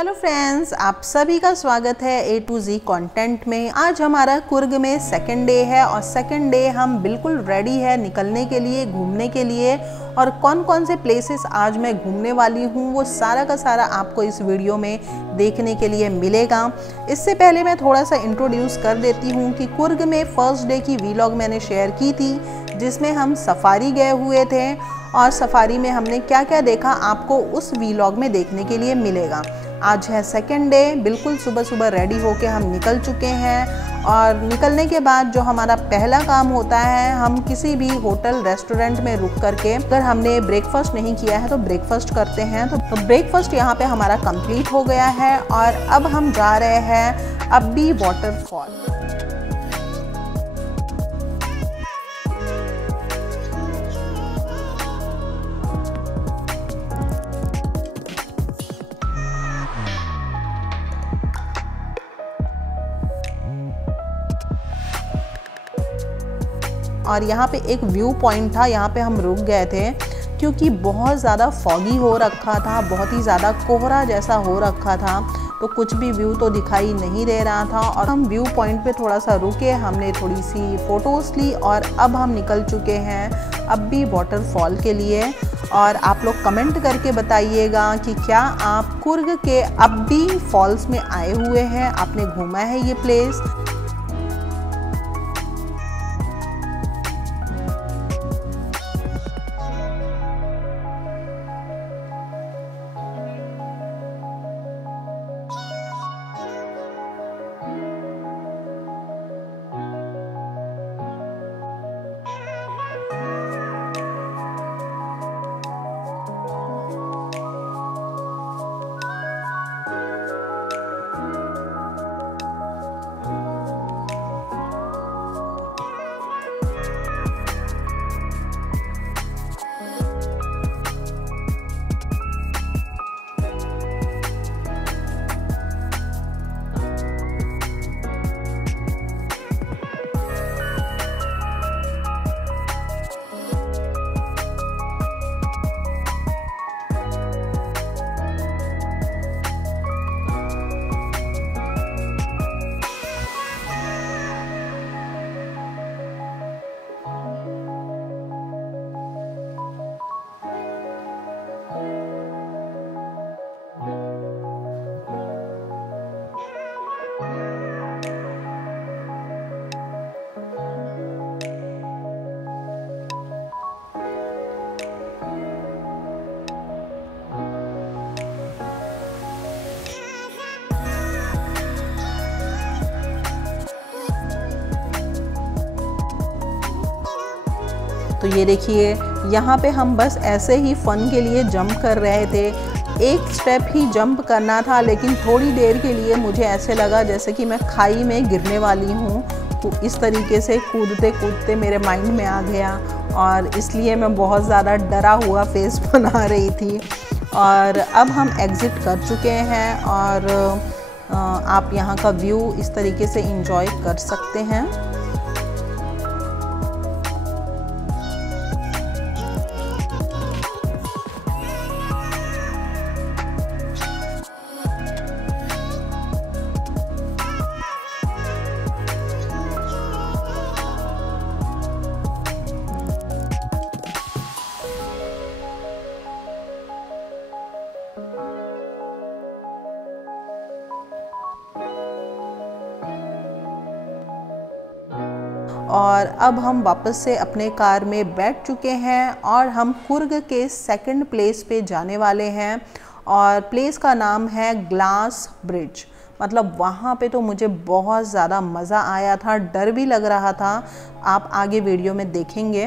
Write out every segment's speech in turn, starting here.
Hello friends, आप सभी का स्वागत है A to Z कंटेंट में। आज हमारा कुर्ग में सेकंड डे है और सेकंड डे हम बिल्कुल रेडी है निकलने के लिए, घूमने के लिए। और कौन कौन से प्लेसेस आज मैं घूमने वाली हूँ वो सारा का सारा आपको इस वीडियो में देखने के लिए मिलेगा। इससे पहले मैं थोड़ा सा इंट्रोड्यूस कर देती हूँ कि कुर्ग में फर्स्ट डे की वीलॉग मैंने शेयर की थी, जिसमें हम सफारी गए हुए थे और सफारी में हमने क्या क्या देखा आपको उस वीलॉग में देखने के लिए मिलेगा। आज है सेकंड डे, बिल्कुल सुबह सुबह रेडी होके हम निकल चुके हैं। और निकलने के बाद जो हमारा पहला काम होता है, हम किसी भी होटल रेस्टोरेंट में रुक करके अगर हमने ब्रेकफास्ट नहीं किया है तो ब्रेकफास्ट करते हैं। तो ब्रेकफास्ट यहाँ पे हमारा कंप्लीट हो गया है और अब हम जा रहे हैं अब्बी वाटरफॉल। और यहाँ पे एक व्यू पॉइंट था, यहाँ पे हम रुक गए थे क्योंकि बहुत ज़्यादा फॉगी हो रखा था, बहुत ही ज़्यादा कोहरा जैसा हो रखा था, तो कुछ भी व्यू तो दिखाई नहीं दे रहा था। और हम व्यू पॉइंट पे थोड़ा सा रुके, हमने थोड़ी सी फ़ोटोज़ ली और अब हम निकल चुके हैं अब्बी वाटरफॉल के लिए। और आप लोग कमेंट करके बताइएगा कि क्या आप कुर्ग के अब्बी फॉल्स में आए हुए हैं, आपने घूमा है ये प्लेस। तो ये देखिए, यहाँ पे हम बस ऐसे ही फ़न के लिए जंप कर रहे थे। एक स्टेप ही जंप करना था, लेकिन थोड़ी देर के लिए मुझे ऐसे लगा जैसे कि मैं खाई में गिरने वाली हूँ। तो इस तरीके से कूदते कूदते मेरे माइंड में आ गया और इसलिए मैं बहुत ज़्यादा डरा हुआ फेस बना रही थी। और अब हम एग्ज़िट कर चुके हैं और आप यहाँ का व्यू इस तरीके से एंजॉय कर सकते हैं। और अब हम वापस से अपने कार में बैठ चुके हैं और हम कुर्ग के सेकंड प्लेस पे जाने वाले हैं। और प्लेस का नाम है ग्लास ब्रिज। मतलब वहाँ पे तो मुझे बहुत ज़्यादा मज़ा आया था, डर भी लग रहा था, आप आगे वीडियो में देखेंगे।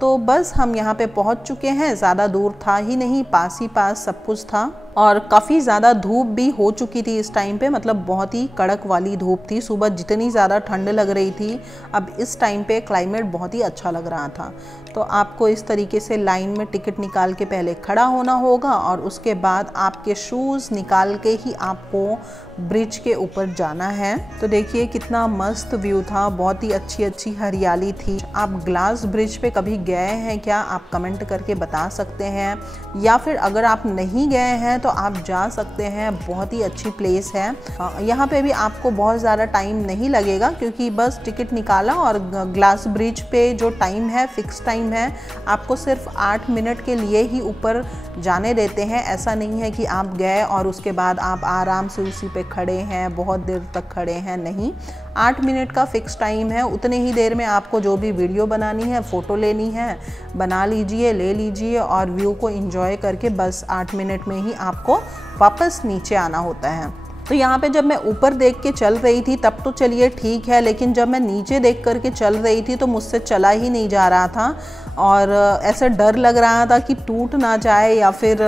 तो बस हम यहाँ पे पहुँच चुके हैं, ज़्यादा दूर था ही नहीं, पास ही पास सब कुछ था। और काफ़ी ज़्यादा धूप भी हो चुकी थी इस टाइम पे, मतलब बहुत ही कड़क वाली धूप थी। सुबह जितनी ज़्यादा ठंड लग रही थी, अब इस टाइम पे क्लाइमेट बहुत ही अच्छा लग रहा था। तो आपको इस तरीके से लाइन में टिकट निकाल के पहले खड़ा होना होगा और उसके बाद आपके शूज़ निकाल के ही आपको ब्रिज के ऊपर जाना है। तो देखिए कितना मस्त व्यू था, बहुत ही अच्छी हरियाली थी। आप ग्लास ब्रिज पे कभी गए हैं क्या, आप कमेंट करके बता सकते हैं। या फिर अगर आप नहीं गए हैं तो तो आप जा सकते हैं, बहुत ही अच्छी प्लेस है। यहाँ पे भी आपको बहुत ज़्यादा टाइम नहीं लगेगा क्योंकि बस टिकट निकाला और ग्लास ब्रिज पे जो टाइम है फिक्स टाइम है, आपको सिर्फ 8 मिनट के लिए ही ऊपर जाने देते हैं। ऐसा नहीं है कि आप गए और उसके बाद आप आराम से उसी पे खड़े हैं, बहुत देर तक खड़े हैं, नहीं। 8 मिनट का फिक्स टाइम है, उतने ही देर में आपको जो भी वीडियो बनानी है, फ़ोटो लेनी है, बना लीजिए, ले लीजिए और व्यू को एंजॉय करके बस 8 मिनट में ही आपको वापस नीचे आना होता है। तो यहाँ पे जब मैं ऊपर देख के चल रही थी तब तो चलिए ठीक है, लेकिन जब मैं नीचे देख कर के चल रही थी तो मुझसे चला ही नहीं जा रहा था और ऐसा डर लग रहा था कि टूट ना जाए या फिर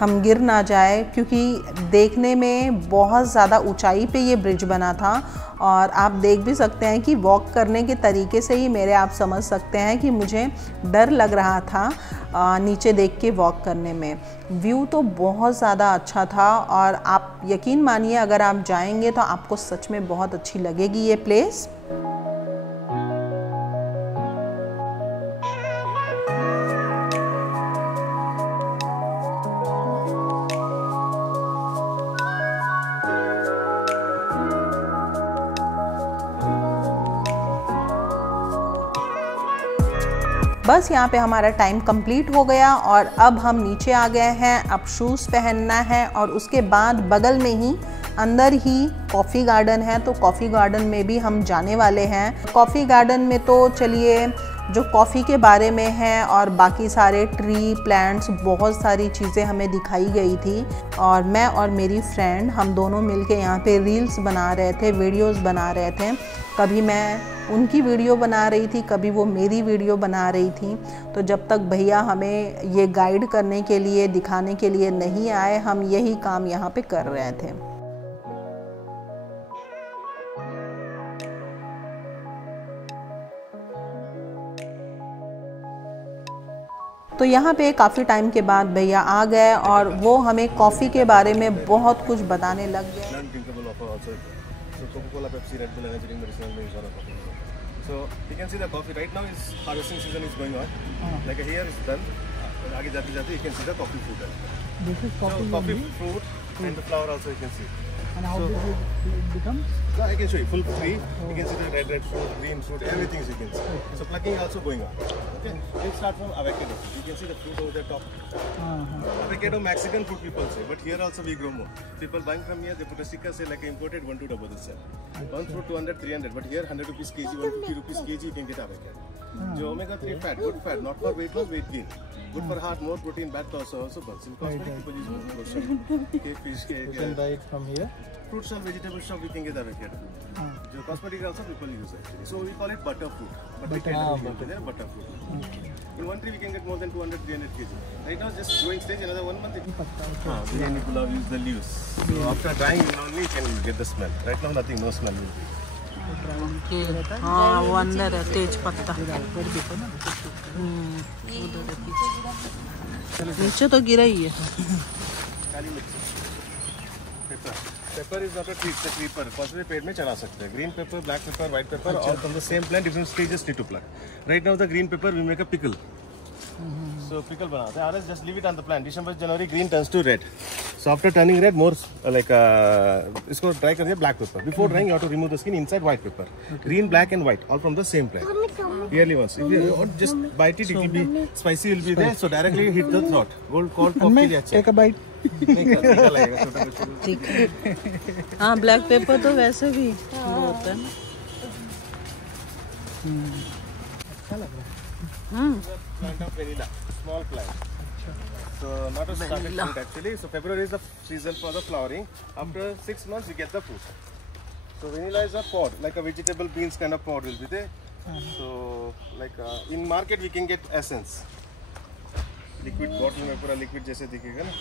हम गिर ना जाए, क्योंकि देखने में बहुत ज़्यादा ऊंचाई पे ये ब्रिज बना था। और आप देख भी सकते हैं कि वॉक करने के तरीके से ही मेरे आप समझ सकते हैं कि मुझे डर लग रहा था नीचे देख के वॉक करने में। व्यू तो बहुत ज़्यादा अच्छा था और आप यकीन मानिए अगर आप जाएंगे तो आपको सच में बहुत अच्छी लगेगी ये प्लेस। बस यहाँ पे हमारा टाइम कंप्लीट हो गया और अब हम नीचे आ गए हैं। अब शूज़ पहनना है और उसके बाद बगल में ही अंदर ही कॉफ़ी गार्डन है, तो कॉफ़ी गार्डन में भी हम जाने वाले हैं। कॉफ़ी गार्डन में तो चलिए जो कॉफ़ी के बारे में है और बाकी सारे ट्री प्लांट्स, बहुत सारी चीज़ें हमें दिखाई गई थी और मैं और मेरी फ्रेंड हम दोनों मिलके यहाँ पे रील्स बना रहे थे, वीडियोस बना रहे थे। कभी मैं उनकी वीडियो बना रही थी, कभी वो मेरी वीडियो बना रही थी। तो जब तक भैया हमें ये गाइड करने के लिए, दिखाने के लिए नहीं आए, हम यही काम यहाँ पे कर रहे थे। तो यहाँ पे काफ़ी टाइम के बाद भैया आ गए और वो हमें कॉफ़ी के बारे में बहुत कुछ बताने लग गए। So you can see the coffee right now is harvesting season is going on. Like here is done. आगे जाते जाते you can see the coffee fruit. This is coffee. So coffee fruit and the flower also you can see. And how does it become? So I can show you full tree. You can see the red fruit, green fruit, everything you can see. So plucking also going on. Okay. We'll start from avocado. You can see the fruit over the top. Avocado Mexican food people say, but here also we grow more. People buying from here, they put a sticker say like imported 1 to double the sell. One fruit 200, 300, but here 100 rupees kg, 150 rupees kg you can get avocado. So omega-3 fat, good fat, not for weight loss, weight gain. Good for heart, more protein, bad cholesterol also burns. In cosmetic people use more protein. Okay, fish cake. You can buy it from here. Fruit shop, vegetable shop, we can get avocado. So cosmetic also people use actually. So we call it butter fruit. Butter fruit. In one tree we can get more than 200, 300 kg. Right now just growing stage, another 1 month. Biryani pulao use the leaves. So after drying only you can get the smell. Right now nothing, no smell will be. हाँ वो अंदर है तेज पत्ता। नीचे तो गिरा ही है। Pepper is not a tree, it's a creeper. कौन पेड़ में चढ़ा सकते हैं। Green pepper, black pepper, white pepper, और from the same plant different stages need to pluck. Right now the green pepper we make a pickle. So pickle बनाते हैं, or else just leave it on the plant. December, January, green turns to red. So after turning red, more like इसको dry कर दिया black pepper. Before drying, you have to remove the skin inside white pepper. Green, black, and white, all from the same plant. Yearly once. If you just bite it, it will be spicy. Will be there. So directly you hit the throat. Gold cold coffee के लिए अच्छा. Take a bite. ठीक है। हाँ black pepper तो वैसे भी होता है ना। अच्छा लग रहा है। Plant of vanilla, small plant. So not a started fruit actually. So February is the season for the flowering. After 6 months, you get the fruit. So vanilla is a pod, like a vegetable beans kind of pod will be there. So like in market we can get essence. Liquid bottle में पूरा liquid जैसे दिखेगा ना.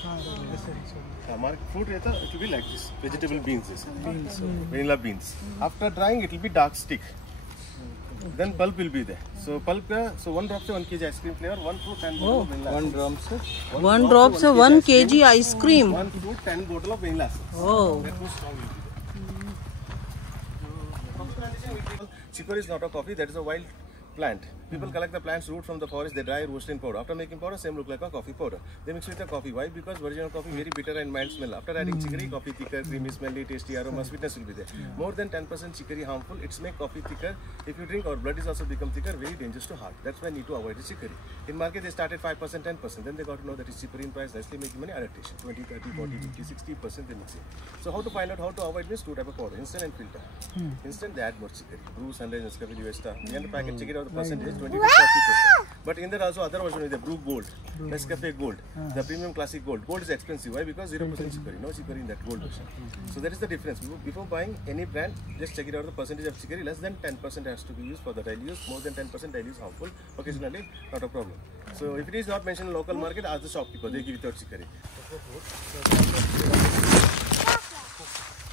हमारे fruit रहता it will be like this, vegetable beans जैसे. Beans. Vanilla beans. After drying it will be dark stick. Then pulp will be there. So pulp so 1 drop से 1 kg ice cream flavor, 1 fruit 10 bottle of vanilla. 1 drop से 1 drop से 1 kg ice cream. 1 fruit 10 bottle of vanilla. Oh. That was strong will be there. Chicory is not a coffee, that is a wild plant. People collect the plants root from the forest, they dry, roast in powder. After making powder, same look like a coffee powder. They mix with the coffee. Why? Because original coffee very bitter and mild smell. After adding chicory, coffee thicker, creamy, smelly, tasty, aroma, sweetness will be there. More than 10% chicory harmful. It's make coffee thicker. If you drink, our blood is also become thicker, very dangerous to heart. That's why need to avoid the chicory. In market, they started 5%, 10%. Then they got to know that it's cheaper in price. Nicely making money adaptation. 20, 30, 40, 50, 60% they mix it. So how to find out how to avoid this? Two type of powder: instant and filter. Instant, they add more chicory. Brew, Sunrise, Nescafe, Vesta. Behind the packet, check it out the percentage. 20 to 40%. But in there also other version is the Brew Gold, Nescafe Gold, the premium classic gold. Gold is expensive. Why? Because 0% chicory, no chicory in that gold version. So that is the difference. Before buying any brand, just check it out the percentage of chicory. Less than 10% has to be used for the daily use. More than 10% daily is harmful. Occasionally, not a problem. So if it is not mentioned in local market, ask the shopkeeper. They give it without chicory.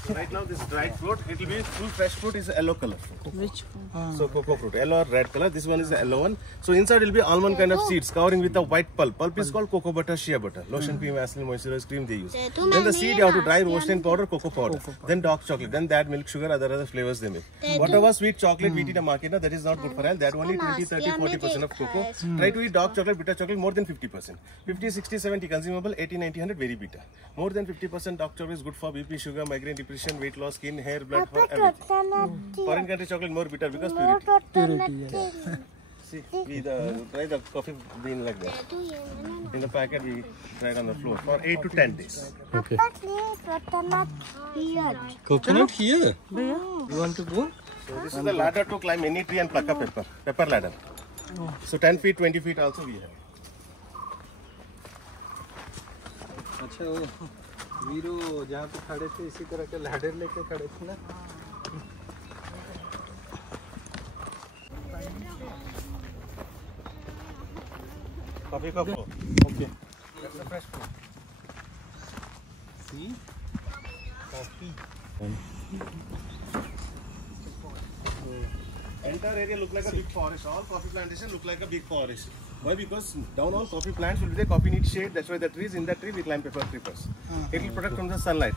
So right now this dried fruit, it will be full fresh fruit is a yellow color. Which one? So cocoa fruit, yellow or red color. This one is the yellow one. So inside will be almond kind of seeds covering with a white pulp. Pulp is called cocoa butter, shea butter. Lotion, cream, Vaseline, moisturizer, cream they use. Then the seed you have to dry, roast in powder, cocoa powder. Then dark chocolate. Then they add milk, sugar, other flavors they make. Whatever sweet chocolate we eat in the market, that is not good for health. They add only 20, 30, 40% of cocoa. Try to eat dark chocolate, bitter chocolate more than 50%. 50, 60, 70 consumable, 80, 90, 100 very bitter. More than 50% dark chocolate is good for BP, sugar, migraine, depression, weight loss, skin, hair, blood, for everything. Foreign country chocolate more bitter because purity. See, we try the coffee bean like that. In the packet, we try it on the floor for 8 to 10 days. Okay. Coconut here? You want to go? So this is the ladder to climb any tree and pluck a pepper ladder. So 10 feet, 20 feet also we have. अच्छा वो वीरू जहाँ पे खड़े थे इसी तरह के ladder लेके खड़े थे ना Coffee cup. Okay. That's the fresh fruit. See? Coffee. Entire area look like a big forest. All coffee plantation look like a big forest. Why? Because down all coffee plants will be there. Coffee needs shade. That's why the trees in that tree we climb pepper creepers. It will protect from the sunlight.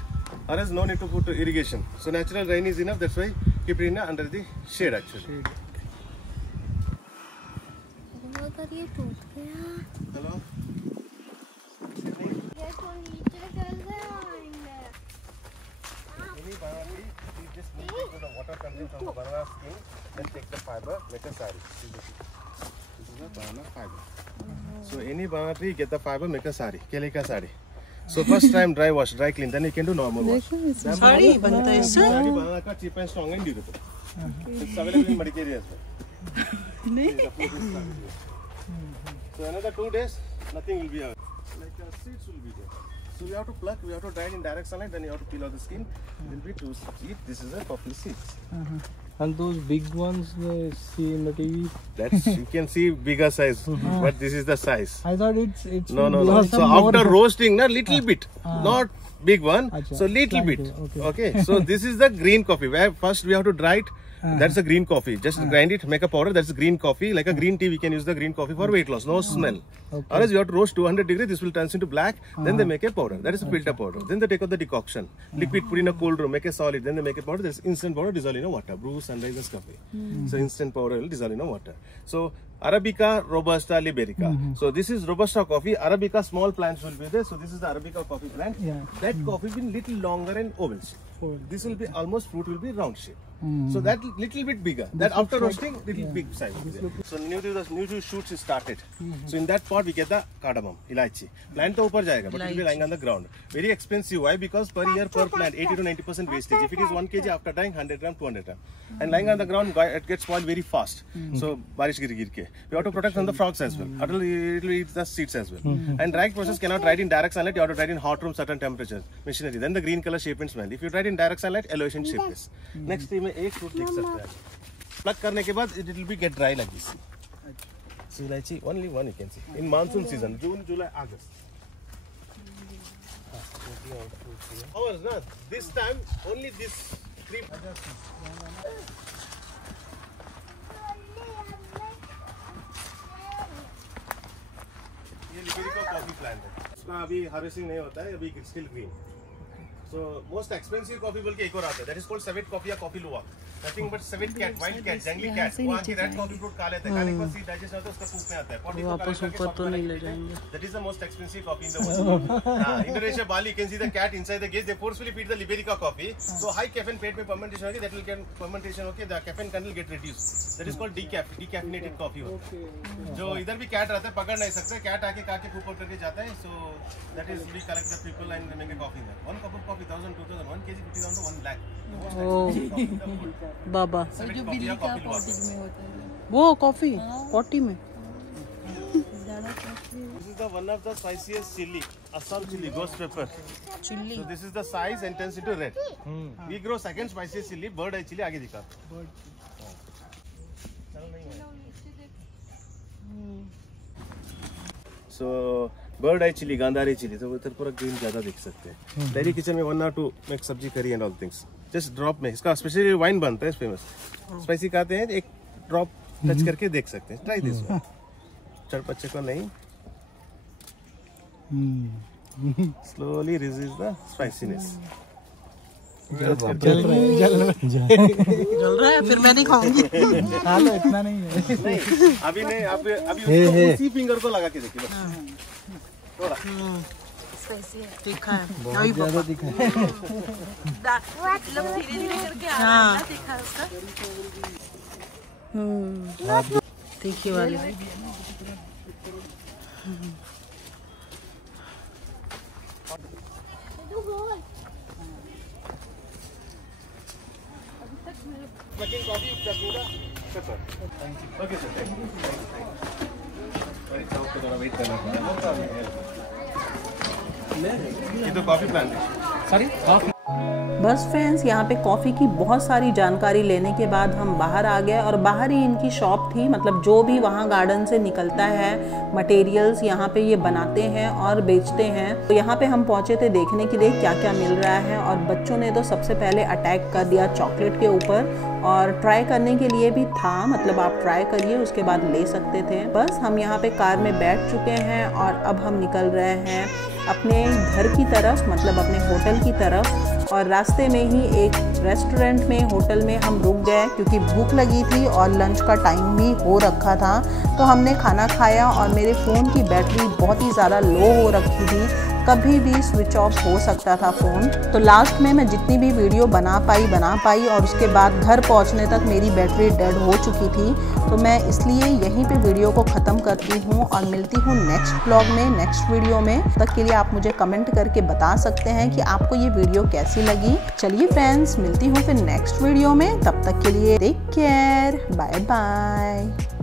Or else no need to put irrigation. So natural rain is enough. That's why keep it under the shade actually. अगर ये टूट गया Hello. ये तो नीचे चल जाएंगे Any banana tree, you just need to put the water content from the banana skin, then take the fiber, make a sari. This is the banana fiber. So any banana tree, get the fiber, make a sari, kelika sari. So first time dry wash, dry clean, then you can do normal wash. Sari बनता है इससे? Sari banana ka cheap and strong and durable. It's available in Madikeri as well. नहीं. So another 2 days, nothing will be out. Like seeds will be there. So we have to pluck, we have to dry it in direct sunlight, then you have to peel out the skin. Will be to eat. This is a coffee seeds. And those big ones they see in the TV. That's you can see bigger size, but this is the size. I thought it's No. because So some more after roasting, a little bit, not big one. Achha, So little bit. slightly, Okay. So this is the green coffee. Where first we have to dry it. That's a green coffee. Just grind it, make a powder. That's green coffee. Like a green tea, we can use the green coffee for weight loss. No smell. Okay. Or else you have to roast 200 degrees. This will turn into black. Then they make a powder. That is a filter powder. Then they take out the decoction. Liquid, put in a cold room, make a solid. Then they make a powder. There's instant powder dissolve in a water. Brew, Sunrise, Nescafe. So instant powder will dissolve in a water. So Arabica, Robusta, Liberica. So this is Robusta coffee. Arabica small plants will be there. So this is the Arabica coffee plant. Yeah. That coffee will be little longer and oval shape. Oval. This will be almost fruit will be round shape. So that little bit bigger. That after roasting, little big size. So new shoots is started. So in that pot we get the cardamom, ilaichi. Plant to upar jayega, but it will be lying on the ground. Very expensive. Why? Because per year per plant 80 to 90% wastage. If it is 1 kg after dying 100 gram, 200 gram, and lying on the ground it gets spoiled very fast. So barish gir ke. We have to protect from the frogs as well. It will eat the seeds as well. And drying process cannot dry it in direct sunlight. You have to dry it in hot room, certain temperature, machinery. Then the green color shape and smell. If you dry it in direct sunlight, yellowish and shapeless. Next में एक fruit देख सकते हैं plug करने के बाद it will be get dry like this. So इलायची only one you can see in monsoon season, June, July, August. Hours ना this time only this 3. ये लिबेरिका कॉफी प्लांट है. इसका अभी हार्वेस्टिंग नहीं होता है, अभी still green. So most expensive coffee बोल के एक और आता है, that is called civet coffee या coffee luwak. Nothing but civet cat, wild cat, jungly cat. वहाँ की red coffee fruit खा लेते हैं, खाने के बाद seed digest होता है, उसका सूप में आता है. वापस ऊपर तो नहीं ले जाएंगे. That is the most expensive coffee in the world. Indonesia, Bali, you can see the cat inside the cage. They forcefully feed the Liberica coffee. So high caffeine पेट में fermentation होगी, that will get fermentation होके the caffeine content will get reduced. That is called decaffeinated coffee होता है. जो इधर भी cat रहता है, पकड़ नहीं सकते, cat आके खा के poop out करके जाता है. So that is we collect the people and make a coffee there. One cup of coffee 1,000, 2,000, 1 kg 50,000 to 1 lakh. बाबा जो बिल्ली का पॉटिंग में होता है वो कॉफी पॉटी में. This is the one of the spiciest chili, Assam chili, ghost pepper. Chilli. So this is the size and turns into red. We grow second spiciest chili, bird eye chili. आगे दिखा. So bird eye chili, Gandhari chili. तो इधर पूरा green ज़्यादा दिख सकते हैं. Daily kitchen में 1 or 2 make सब्जी करी and all things. Just drop में इसका स्पेशली वाइन बनता है फेमस. स्पाइसी खाते हैं, एक ड्रॉप टच करके देख सकते हैं. Try this one. चढ़ बच्चे को नहीं. Slowly resist the spiciness. जल रहा है फिर मैं नहीं खाऊंगी. खा लो, इतना नहीं है. नहीं अभी नहीं, अभी उसी फिंगर को लगा के देखिए बस. थोड़ा तीखा है. बहुत ज्यादा दिखा है. हाँ. तीखी वाली. Making coffee, Chasmuda, pepper. Okay, sir. Thank you. Sorry, आपको थोड़ा वेट करना पड़ा. ये तो कॉफी प्लांट है. Sorry coffee. बस फ्रेंड्स, यहाँ पे कॉफ़ी की बहुत सारी जानकारी लेने के बाद हम बाहर आ गए और बाहर ही इनकी शॉप थी. मतलब जो भी वहाँ गार्डन से निकलता है मटेरियल्स यहाँ पे ये बनाते हैं और बेचते हैं. तो यहाँ पे हम पहुँचे थे देखने के लिए क्या क्या मिल रहा है. और बच्चों ने तो सबसे पहले अटैक कर दिया चॉकलेट के ऊपर. और ट्राई करने के लिए भी था, मतलब आप ट्राई करिए उसके बाद ले सकते थे. बस हम यहाँ पे कार में बैठ चुके हैं और अब हम निकल रहे हैं अपने घर की तरफ, मतलब अपने होटल की तरफ. और रास्ते में ही एक रेस्टोरेंट में, होटल में हम रुक गए क्योंकि भूख लगी थी और लंच का टाइम भी हो रखा था. तो हमने खाना खाया और मेरे फ़ोन की बैटरी बहुत ही ज़्यादा लो हो रखी थी. कभी भी स्विच ऑफ हो सकता था फ़ोन. तो लास्ट में मैं जितनी भी वीडियो बना पाई और उसके बाद घर पहुंचने तक मेरी बैटरी डेड हो चुकी थी. तो मैं इसलिए यहीं पे वीडियो को ख़त्म करती हूँ और मिलती हूँ नेक्स्ट ब्लॉग में, नेक्स्ट वीडियो में. तक के लिए आप मुझे कमेंट करके बता सकते हैं कि आपको ये वीडियो कैसी लगी. चलिए फ्रेंड्स, मिलती हूँ फिर नेक्स्ट वीडियो में. तब तक के लिए टेक केयर, बाय बाय.